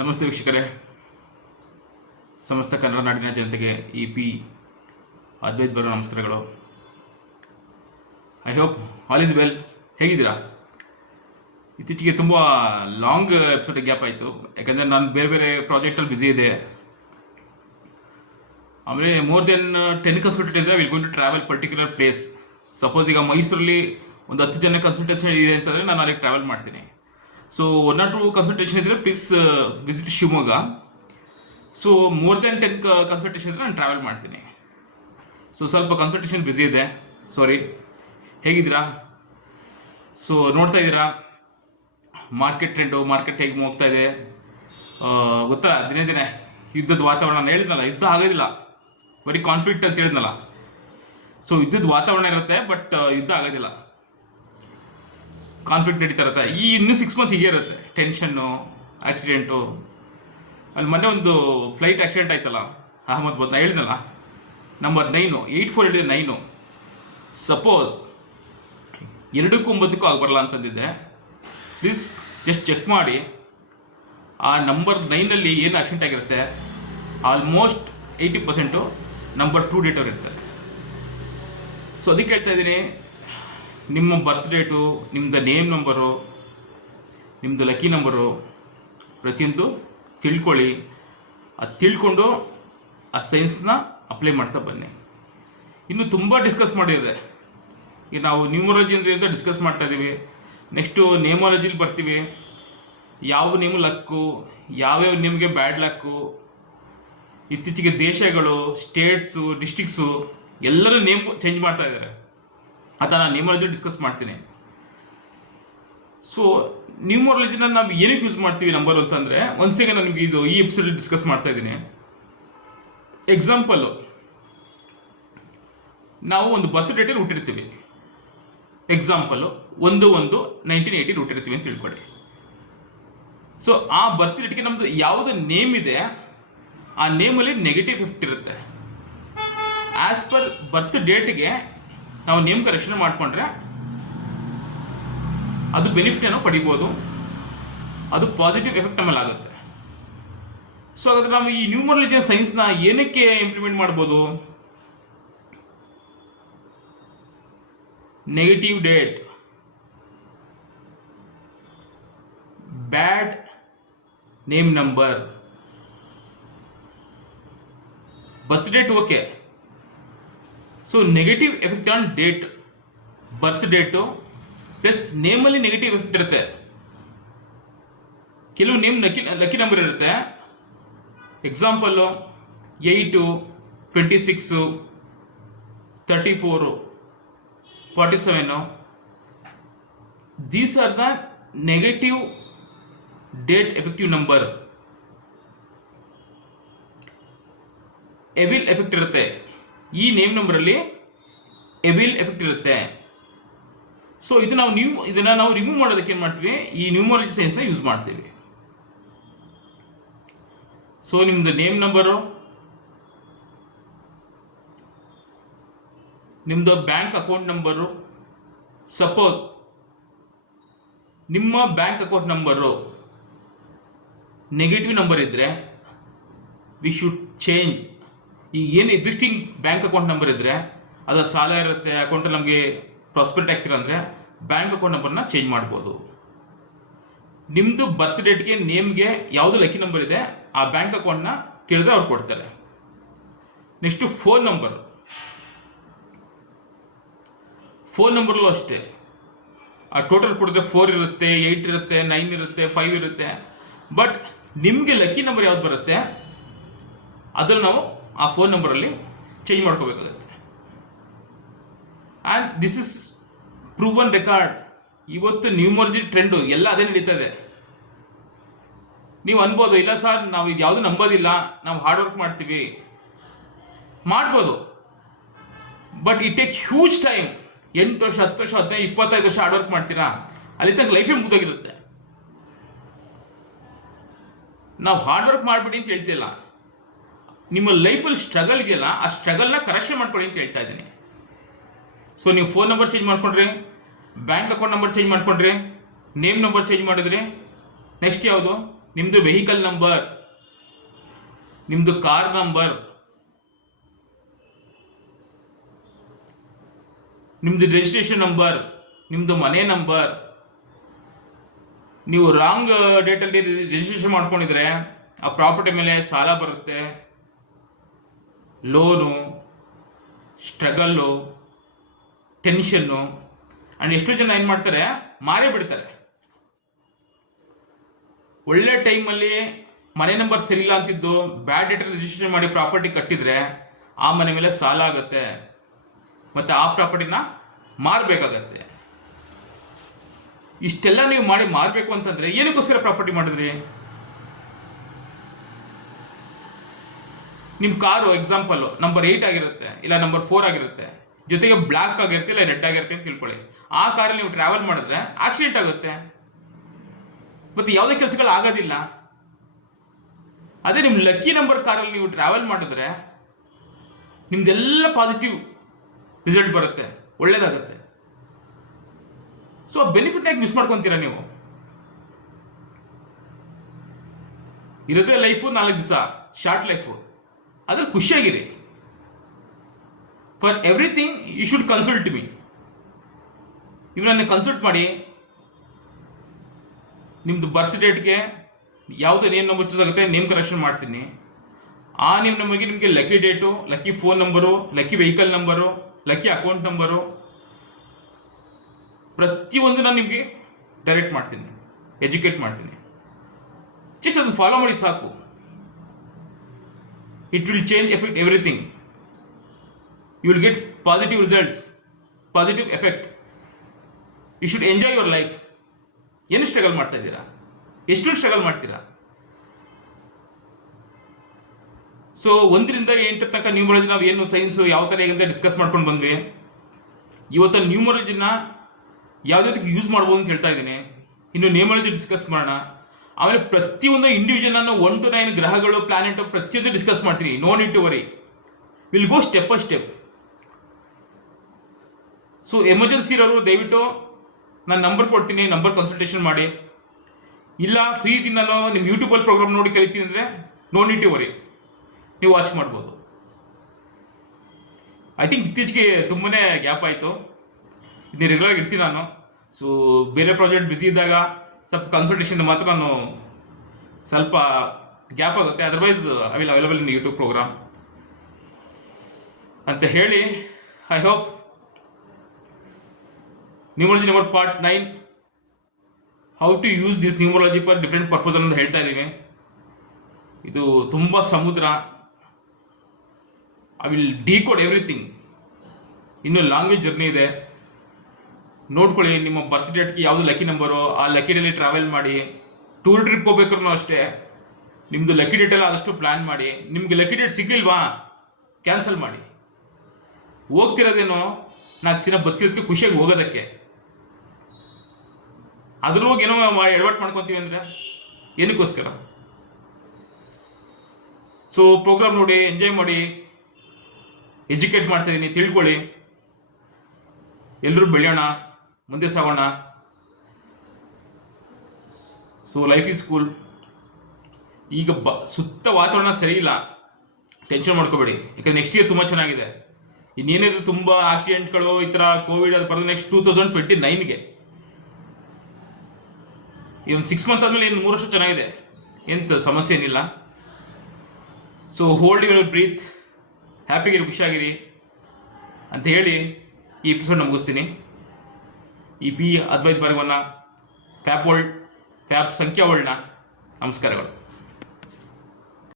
ನಮಸ್ತೆ ವೀಕ್ಷಕರೇ, ಸಮಸ್ತ ಕನ್ನಡ ನಾಡಿನ ಜನತೆಗೆ ಪಿ ಅದ್ವೈತ್ ಬರೋ ನಮಸ್ಕಾರಗಳು. I hope all is well. ಹೇಗಿದ್ದೀರಾ? ಇತ್ತೀಚೆಗೆ ತುಂಬ ಲಾಂಗ್ ಎಪಿಸೋಡ್ ಗ್ಯಾಪ್ ಆಯಿತು, ಯಾಕಂದರೆ ನಾನು ಬೇರೆ ಬೇರೆ ಪ್ರಾಜೆಕ್ಟಲ್ಲಿ ಬ್ಯುಸಿ ಇದೆ. ಆಮೇಲೆ ಮೋರ್ ದೆನ್ 10 ಕನ್ಸಲ್ಟೆಂಟ್ ಇದ್ದರೆ will going to travel particular place. Suppose ಈಗ ಮೈಸೂರಲ್ಲಿ ಒಂದು 10 ಜನ ಕನ್ಸಲ್ಟೇಷನ್ ಇದೆ ಅಂತಂದರೆ ನಾನು ಅಲ್ಲಿಗೆ ಟ್ರಾವೆಲ್ ಮಾಡ್ತೀನಿ. ಸೊ 1 or 2 ಕನ್ಸಲ್ಟೇಷನ್ ಇದ್ದರೆ please visit Shivamogga. So more than 10 consultation ಇದ್ದರೆ ನಾನು ಟ್ರಾವೆಲ್ ಮಾಡ್ತೀನಿ. ಸೊ ಸ್ವಲ್ಪ ಕನ್ಸಲ್ಟೇಷನ್ ಬ್ಯುಸಿ ಇದೆ, ಸಾರಿ. ಹೇಗಿದ್ದೀರಾ? ಸೊ ನೋಡ್ತಾ ಇದ್ದೀರಾ ಮಾರ್ಕೆಟ್ ಟ್ರೆಂಡು, ಮಾರ್ಕೆಟ್ ಹೇಗೆ ಹೋಗ್ತಾ ಇದೆ ಗೊತ್ತಾ? ದಿನೇ ದಿನೇ ಯುದ್ಧದ ವಾತಾವರಣ. ನಾನು ಹೇಳಿದ್ನಲ್ಲ, ಯುದ್ಧ ಆಗೋದಿಲ್ಲ, ಬರೀ ಕಾನ್ಫ್ಲಿಕ್ಟ್ ಅಂತ ಹೇಳಿದ್ನಲ್ಲ. ಸೊ ಯುದ್ಧದ ವಾತಾವರಣ ಇರುತ್ತೆ, ಬಟ್ ಯುದ್ಧ ಆಗೋದಿಲ್ಲ, ಕಾನ್ಫ್ಲಿಕ್ಟ್ ನಡೀತಾ ಇರುತ್ತೆ. ಇನ್ನೂ 6 ಮಂತ್ ಹೀಗೆ ಇರುತ್ತೆ, ಟೆನ್ಷನ್ನು, ಆಕ್ಸಿಡೆಂಟು. ಅಲ್ಲಿ ಮೊನ್ನೆ ಒಂದು ಫ್ಲೈಟ್ ಆಕ್ಸಿಡೆಂಟ್ ಆಯ್ತಲ್ಲ ಅಹಮದಾಬಾದ್, ನಾನು ಹೇಳಿದ್ನಲ್ಲ, ನಂಬರ್ 9 8489. ಸಪೋಸ್ 2ಕ್ಕೂ 9ಕ್ಕೂ ಆಗಬರಲ್ಲ ಅಂತಂದಿದ್ದೆ. ಪ್ಲೀಸ್ ಜಸ್ಟ್ ಚೆಕ್ ಮಾಡಿ. ಆ ನಂಬರ್ 9ನಲ್ಲಿ ಏನು ಆಕ್ಸಿಡೆಂಟ್ ಆಗಿರುತ್ತೆ, ಆಲ್ಮೋಸ್ಟ್ 80% ನಂಬರ್ 2 ಡೇಟ್ ಅವ್ರು ಇರ್ತಾರೆ. ಸೊ ಅದಕ್ಕೆ ಹೇಳ್ತಾ ಇದ್ದೀನಿ, ನಿಮ್ಮ ಬರ್ತ್ ಡೇಟು, ನಿಮ್ಮದು ನೇಮ್ ನಂಬರು, ನಿಮ್ಮದು ಲಕ್ಕಿ ನಂಬರು ಪ್ರತಿಯೊಂದು ತಿಳ್ಕೊಳ್ಳಿ. ಅದು ತಿಳ್ಕೊಂಡು ಆ ಸೈನ್ಸ್ನ ಅಪ್ಲೈ ಮಾಡ್ತಾ ಬನ್ನಿ. ಇನ್ನು ತುಂಬ ಡಿಸ್ಕಸ್ ಮಾಡಿದೆ. ಈಗ ನಾವು ನ್ಯೂಮರಾಲಜಿ ಅಂದರೆ ಅಂತ ಡಿಸ್ಕಸ್ ಮಾಡ್ತಾ ಇದ್ದೀವಿ. ನೆಕ್ಸ್ಟು ನೇಮಾಲಜಿಲಿ ಬರ್ತೀವಿ. ಯಾವ ನೇಮು ಲಕ್ಕು, ಯಾವ್ಯಾವ ನೇಮ್ಗೆ ಬ್ಯಾಡ್ ಲಕ್ಕು. ಇತ್ತೀಚೆಗೆ ದೇಶಗಳು, ಸ್ಟೇಟ್ಸು, ಡಿಸ್ಟ್ರಿಕ್ಸು ಎಲ್ಲರೂ ನೇಮ್ ಚೇಂಜ್ ಮಾಡ್ತಾ ಇದ್ದಾರೆ. ಅದನ್ನು ನಾನು ನ್ಯೂಮರಾಲಜಿ ಡಿಸ್ಕಸ್ ಮಾಡ್ತೀನಿ. ಸೊ ನ್ಯೂಮರಾಲಜಿನ ನಾವು ಏನಕ್ಕೆ ಯೂಸ್ ಮಾಡ್ತೀವಿ ನಂಬರ್ ಅಂತಂದರೆ, ಒಂದ್ಸೆಗೆ ನಾನು ನಿಮಗೆ ಈ ಎಪಿಸೋಡ್ ಡಿಸ್ಕಸ್ ಮಾಡ್ತಾ ಇದ್ದೀನಿ. ಎಕ್ಸಾಂಪಲ್ಲು, ನಾವು ಒಂದು ಬರ್ತ್ ಡೇಟಲ್ಲಿ ಹುಟ್ಟಿರ್ತೀವಿ. ಎಕ್ಸಾಂಪಲ್ಲು 1/1/1980 ಹುಟ್ಟಿರ್ತೀವಿ ಅಂತ ತಿಳ್ಕೊಳ್ಳಿ. ಸೊ ಆ ಬರ್ತ್ ಡೇಟ್ಗೆ ನಮ್ಮದು ಯಾವುದು ನೇಮ್ ಇದೆ, ಆ ನೇಮಲ್ಲಿ ನೆಗೆಟಿವ್ ಎಫೆಕ್ಟ್ ಇರುತ್ತೆ. ಆ್ಯಸ್ ಪರ್ ಬರ್ತ್ ಡೇಟ್ಗೆ ನಾವು ನೇಮ್ ಕರೆಕ್ಷನ್ ಮಾಡಿಕೊಂಡ್ರೆ ಅದು ಬೆನಿಫಿಟನ್ನು ಪಡಿಬೋದು, ಅದು ಪಾಸಿಟಿವ್ ಎಫೆಕ್ಟ್ ನಮ್ಮಲ್ಲಿ ಆಗುತ್ತೆ. ಸೊ ಹಾಗಾದ್ರೆ ನಾವು ಈ ನ್ಯೂಮರಾಲಜಿ ಸೈನ್ಸ್ನ ಏನಕ್ಕೆ ಇಂಪ್ಲಿಮೆಂಟ್ ಮಾಡ್ಬೋದು? Negative date, bad name number, birth date okay. So negative effect on date, birth date plus ನೇಮಲ್ಲಿ ನೆಗೆಟಿವ್ ಎಫೆಕ್ಟ್ ಇರುತ್ತೆ. ಕೆಲವು ನೇಮ್ ಲಕ್ಕಿ ನಂಬರ್ ಇರುತ್ತೆ. Example 8, 26, 34, 47. These are the negative date effective number. Evil effect ಇರುತ್ತೆ. ಈ name ನಂಬರಲ್ಲಿ evil effect ಇರುತ್ತೆ. So ಇದನ್ನು ನಾವು ರಿಮೂವ್ ಮಾಡೋದಕ್ಕೆ ಏನು ಮಾಡ್ತೀವಿ, ಈ ನ್ಯೂಮರಾಲಜಿ ಸೈನ್ಸ್ನ ಯೂಸ್ ಮಾಡ್ತೀವಿ. ಸೊ ನಿಮ್ಮದು ನೇಮ್ ನಂಬರು, ನಿಮ್ಮದು ಬ್ಯಾಂಕ್ ಅಕೌಂಟ್ ನಂಬರು. ಸಪೋಸ್ ನಿಮ್ಮ bank account number negative number ಇದ್ದರೆ ವಿ ಶುಡ್ ಚೇಂಜ್. ಈಗ ಏನು ಎಕ್ಸಿಸ್ಟಿಂಗ್ ಬ್ಯಾಂಕ್ ಅಕೌಂಟ್ ನಂಬರ್ ಇದ್ದರೆ, ಅದು ಸಾಲ ಇರುತ್ತೆ, ಅಕೌಂಟಲ್ಲಿ ನಮಗೆ ಪ್ರಾಸ್ಪೆಕ್ಟ್ ಆಗ್ತಿಲ್ಲ ಅಂದರೆ ಬ್ಯಾಂಕ್ ಅಕೌಂಟ್ ನಂಬರ್ನ ಚೇಂಜ್ ಮಾಡ್ಬೋದು. ನಿಮ್ಮದು ಬರ್ತ್ ಡೇಟ್ಗೆ, ನೇಮ್ಗೆ ಯಾವುದು ಲಕ್ಕಿ ನಂಬರ್ ಇದೆ, ಆ ಬ್ಯಾಂಕ್ ಅಕೌಂಟ್ನ ಕೇಳಿದ್ರೆ ಅವ್ರು ಕೊಡ್ತಾರೆ. ನೆಕ್ಸ್ಟು ಫೋನ್ ನಂಬರಲ್ಲೂ ಅಷ್ಟೇ. ಆ ಟೋಟಲ್ ಕೊಡಿದ್ರೆ 4 ಇರುತ್ತೆ, 8 ಇರುತ್ತೆ, 9 ಇರುತ್ತೆ, 5 ಇರುತ್ತೆ. ಬಟ್ ನಿಮಗೆ ಲಕ್ಕಿ ನಂಬರ್ ಯಾವ್ದು ಬರುತ್ತೆ ಅದನ್ನು ನಾವು ಆ ಫೋನ್ ನಂಬರಲ್ಲಿ ಚೇಂಜ್ ಮಾಡ್ಕೋಬೇಕಾಗುತ್ತೆ. And this is proven record. ಇವತ್ತು ನ್ಯೂಮರಾಲಜಿ ಟ್ರೆಂಡು ಎಲ್ಲ ಅದೇ ನಡೀತಾ ಇದೆ. ನೀವು ಅನ್ಬೋದು, ಇಲ್ಲ ಸರ್ ನಾವು ಇದು ಯಾವುದು ನಂಬೋದಿಲ್ಲ, ನಾವು ಹಾರ್ಡ್ ವರ್ಕ್ ಮಾಡ್ತೀವಿ. ಮಾಡ್ಬೋದು, but it take huge time. 8 ವರ್ಷ, 10 ವರ್ಷ, 15, 25 ವರ್ಷ ಹಾರ್ಡ್ ವರ್ಕ್ ಮಾಡ್ತೀರಾ, ಅಲ್ಲಿ ತನಕ ಲೈಫೇ ಮುಗಿದೋಗಿರುತ್ತೆ. ನಾವು ಹಾರ್ಡ್ ವರ್ಕ್ ಮಾಡಿಬಿಡಿ ಅಂತ ಹೇಳ್ತಿಲ್ಲ, ನಿಮ್ಮ ಲೈಫಲ್ಲಿ ಸ್ಟ್ರಗಲ್ ಇದೆಯಲ್ಲ, ಆ ಸ್ಟ್ರಗಲ್ನ ಕರೆಕ್ಷನ್ ಮಾಡ್ಕೊಳ್ಳಿ ಅಂತ ಹೇಳ್ತಾ ಇದ್ದೀನಿ. ಸೊ ನೀವು ಫೋನ್ ನಂಬರ್ ಚೇಂಜ್ ಮಾಡ್ಕೊಂಡ್ರಿ, ಬ್ಯಾಂಕ್ ಅಕೌಂಟ್ ನಂಬರ್ ಚೇಂಜ್ ಮಾಡ್ಕೊಂಡ್ರಿ, ನೇಮ್ ನಂಬರ್ ಚೇಂಜ್ ಮಾಡಿದ್ರಿ, ನೆಕ್ಸ್ಟ್ ಯಾವುದು ನಿಮ್ಮದು ವೆಹಿಕಲ್ ನಂಬರ್, ನಿಮ್ಮದು ಕಾರ್ ನಂಬರ್, ನಿಮ್ಮದು ರಿಜಿಸ್ಟ್ರೇಷನ್ ನಂಬರ್, ನಿಮ್ಮದು ಮನೆ ನಂಬರ್. ನೀವು ರಾಂಗ್ ಡೇಟಲ್ಲಿ ರಿಜಿಸ್ಟ್ರೇಷನ್ ಮಾಡ್ಕೊಂಡಿದ್ರೆ ಆ ಪ್ರಾಪರ್ಟಿ ಮೇಲೆ ಸಾಲ ಬರುತ್ತೆ, ಲೋನು, ಸ್ಟ್ರಗಲ್ಲು, ಟೆನ್ಷನ್ನು. ಆ್ಯಂಡ್ ಎಷ್ಟೋ ಜನ ಏನು ಮಾಡ್ತಾರೆ, ಮಾರೇ ಬಿಡ್ತಾರೆ. ಒಳ್ಳೆ ಟೈಮಲ್ಲಿ ಮನೆ ನಂಬರ್ ಸರಿಯಿಲ್ಲ ಅಂತಿದ್ದು ಬ್ಯಾಡ್ ಡೇಟಲ್ಲಿ ರಿಜಿಸ್ಟ್ರೇಷನ್ ಮಾಡಿ ಪ್ರಾಪರ್ಟಿ ಕಟ್ಟಿದರೆ ಆ ಮನೆ ಮೇಲೆ ಸಾಲ ಆಗುತ್ತೆ ಮತ್ತು ಆ ಪ್ರಾಪರ್ಟಿನ ಮಾರಬೇಕಾಗತ್ತೆ. ಇಷ್ಟೆಲ್ಲ ನೀವು ಮಾಡಿ ಮಾರಬೇಕು ಅಂತಂದರೆ ಏನಕ್ಕೋಸ್ಕರ ಪ್ರಾಪರ್ಟಿ ಮಾಡಿದ್ರಿ? ನಿಮ್ಮ ಕಾರು ಎಕ್ಸಾಂಪಲ್ ನಂಬರ್ 8 ಆಗಿರುತ್ತೆ, ಇಲ್ಲ ನಂಬರ್ 4 ಆಗಿರುತ್ತೆ, ಜೊತೆಗೆ ಬ್ಲ್ಯಾಕ್ ಆಗಿರುತ್ತೆ ಇಲ್ಲ ರೆಡ್ ಆಗಿರುತ್ತೆ ಅಂತ ತಿಳ್ಕೊಳ್ಳಿ. ಆ ಕಾರಲ್ಲಿ ನೀವು ಟ್ರಾವೆಲ್ ಮಾಡಿದ್ರೆ ಆಕ್ಸಿಡೆಂಟ್ ಆಗುತ್ತೆ ಮತ್ತು ಯಾವುದೇ ಕೆಲಸಗಳು ಆಗೋದಿಲ್ಲ. ಅದೇ ನಿಮ್ಮ ಲಕ್ಕಿ ನಂಬರ್ ಕಾರಲ್ಲಿ ನೀವು ಟ್ರಾವೆಲ್ ಮಾಡಿದ್ರೆ ನಿಮ್ದೆಲ್ಲ ಪಾಸಿಟಿವ್ ರಿಸಲ್ಟ್ ಬರುತ್ತೆ, ಒಳ್ಳೇದಾಗುತ್ತೆ. ಸೊ ಆ ಬೆನಿಫಿಟ್ನಾಗಿ ಮಿಸ್ ಮಾಡ್ಕೊತೀರಾ ನೀವು. ಇರೋದೇ ಲೈಫು 4 ದಿವಸ, ಶಾರ್ಟ್ ಲೈಫು, ಅದ್ರಲ್ಲಿ ಖುಷಿಯಾಗಿರಿ. For everything you should consult me. ನೀವು ನನ್ನ ಕನ್ಸಲ್ಟ್ ಮಾಡಿ, ನಿಮ್ಮದು ಬರ್ತ್ ಡೇಟ್ಗೆ ಯಾವುದೇ ನೇಮ್ ನಂಬರ್ ಚೂಸ್ ಆಗುತ್ತೆ ನೇಮ್ ಕರೆಕ್ಷನ್ ಮಾಡ್ತೀನಿ. ಆ ನೇಮ್ ನಂಬರ್ಗೆ ನಿಮಗೆ lucky date, lucky phone number, lucky vehicle number, lucky account number, ಪ್ರತಿಯೊಂದು ನಾನು ನಿಮಗೆ ಡೈರೆಕ್ಟ್ ಮಾಡ್ತೀನಿ, ಎಜುಕೇಟ್ ಮಾಡ್ತೀನಿ. ಜಸ್ಟ್ ಅದನ್ನು ಫಾಲೋ ಮಾಡಿ ಸಾಕು. It will change effect everything. You will get positive results, positive effect. You should enjoy your life. ಏನು struggle ಮಾಡ್ತಾ ಇದ್ದೀರಾ? ಎಷ್ಟು ಸ್ಟ್ರಗಲ್ ಮಾಡ್ತೀರಾ? ಸೊ 1 ರಿಂದ 8 ತನಕ ನ್ಯೂಮರಾಲಜಿ ನಾವು ಏನು ಸೈನ್ಸು ಯಾವ ಥರ ಹೇಗಂತ ಡಿಸ್ಕಸ್ ಮಾಡ್ಕೊಂಡು ಬಂದ್ವಿ. ಇವತ್ತು ನ್ಯೂಮರಾಲಜಿನ ಯಾವುದಕ್ಕೆ ಯೂಸ್ ಮಾಡ್ಬೋದು ಅಂತ ಹೇಳ್ತಾ ಇದ್ದೀನಿ. ಇನ್ನು ನ್ಯೂಮರಾಲಜಿ ಡಿಸ್ಕಸ್ ಮಾಡೋಣ. ಆಮೇಲೆ ಪ್ರತಿಯೊಂದು ಇಂಡಿವಿಜುವಲ್ ನಾನು 1 to 9 ಗ್ರಹಗಳು, ಪ್ಲಾನೆಟು ಪ್ರತಿಯೊಂದು ಡಿಸ್ಕಸ್ ಮಾಡ್ತೀನಿ. No need to worry, will go step by step. So emergency ಇರೋರು ದಯವಿಟ್ಟು ನಾನು ನಂಬರ್ ಕೊಡ್ತೀನಿ, ನಂಬರ್ ಕನ್ಸಲ್ಟೇಷನ್ ಮಾಡಿ. ಇಲ್ಲ ಫ್ರೀ ಇದ್ದೀನಿ ನಾನು ನಿಮ್ಮ ಯೂಟ್ಯೂಬಲ್ಲಿ ಪ್ರೋಗ್ರಾಮ್ ನೋಡಿ ಕಲಿತೀನಿ ಅಂದರೆ ನೋ ನೀಡ್ ಟು ವರಿ, ನೀವು ವಾಚ್ ಮಾಡ್ಬೋದು. ಐ ಥಿಂಕ್ ಇತ್ತೀಚೆಗೆ ತುಂಬಾ ಗ್ಯಾಪ್ ಆಯಿತು. ಇನ್ನು ರೆಗ್ಯುಲರ್ ಇರ್ತೀನಿ ನಾನು. ಸೊ ಬೇರೆ ಪ್ರಾಜೆಕ್ಟ್ ಬ್ಯುಸಿ ಇದ್ದಾಗ ಸ್ವಲ್ಪ ಕನ್ಸಲ್ಟೇಷನ್ ಮಾತ್ರ ನಾನು ಸ್ವಲ್ಪ ಗ್ಯಾಪ್ ಆಗುತ್ತೆ. Otherwise I will available in YouTube program ಅಂತ ಹೇಳಿ, I hope numerology number part 9 how to use this numerology for different purpose ಅಂತ ಹೇಳ್ತಾ ಇದ್ದೀನಿ. ಇದು ತುಂಬ ಸಮುದ್ರ. I will decode everything. ಇನ್ನೂ ಲಾಂಗ್ವೇಜ್ ಜರ್ನಿ ಇದೆ. ನೋಡ್ಕೊಳ್ಳಿ, ನಿಮ್ಮ ಬರ್ತ್ ಡೇಟ್ಗೆ ಯಾವುದು ಲಕ್ಕಿ ನಂಬರು, ಆ ಲಕ್ಕಿ ಡೇಲಿ ಟ್ರಾವೆಲ್ ಮಾಡಿ. ಟೂರ್ ಟ್ರಿಪ್ ಹೋಗ್ಬೇಕಾದ್ರೂ ಅಷ್ಟೇ, ನಿಮ್ಮದು ಲಕ್ಕಿ ಡೇಟೆಲ್ಲ ಆದಷ್ಟು ಪ್ಲ್ಯಾನ್ ಮಾಡಿ. ನಿಮಗೆ ಲಕ್ಕಿ ಡೇಟ್ ಸಿಗಲಿಲ್ವಾ, ಕ್ಯಾನ್ಸಲ್ ಮಾಡಿ. ಹೋಗ್ತಿರೋದೇನೋ 4 ದಿನ ಬದುಕಿರೋದಕ್ಕೆ, ಖುಷಿಯಾಗಿ ಹೋಗೋದಕ್ಕೆ. ಅದ್ರ ಹೋಗಿ ಏನೋ ಎಡವಟ್ಟು ಮಾಡ್ಕೊತೀವಿ ಅಂದರೆ ಏನಕ್ಕೋಸ್ಕರ? ಸೊ ಪ್ರೋಗ್ರಾಮ್ ನೋಡಿ, ಎಂಜಾಯ್ ಮಾಡಿ, ಎಜುಕೇಟ್ ಮಾಡ್ತಾಯಿದ್ದೀನಿ, ತಿಳ್ಕೊಳ್ಳಿ. ಎಲ್ಲರೂ ಬೆಳೆಯೋಣ, ಮುಂದೆ ಸಾಗೋಣ. So life is cool. ಈಗ ಸುತ್ತ ವಾತಾವರಣ ಸರಿ ಇಲ್ಲ, ಟೆನ್ಷನ್ ಮಾಡ್ಕೋಬೇಡಿ. ಯಾಕಂದರೆ ನೆಕ್ಸ್ಟ್ ಇಯರ್ ತುಂಬ ಚೆನ್ನಾಗಿದೆ. ಇನ್ನೇನಿದ್ರು ತುಂಬ ಆಕ್ಸಿಡೆಂಟ್ಗಳು, ಈ ಥರ ಕೋವಿಡ್ ಅದು ಬರೋದು ನೆಕ್ಸ್ಟ್ 2029ಗೆ. ಈ ಒಂದು 6 ಮಂತ್ ಆದಮೇಲೆ ಇನ್ನು 3 ವರ್ಷ ಚೆನ್ನಾಗಿದೆ, ಎಂತ ಸಮಸ್ಯೆ ಏನಿಲ್ಲ. ಸೊ ಹೋಲ್ಡ್ ಯುವರ್ ಬ್ರೀತ್, ಹ್ಯಾಪಿಗಿರಿ, ಖುಷಿಯಾಗಿರಿ ಅಂತ ಹೇಳಿ ಈ ಎಪಿಸೋಡ್ ಮುಗಿಸ್ತೀನಿ. ಈ ಬಿ ಅದ್ವೈತ್ ಭಾರ್ಗವನ ಫ್ಯಾಬ್ ಸಂಖ್ಯಾ ವರ್ಲ್ಡ್ನ ನಮಸ್ಕಾರಗಳು.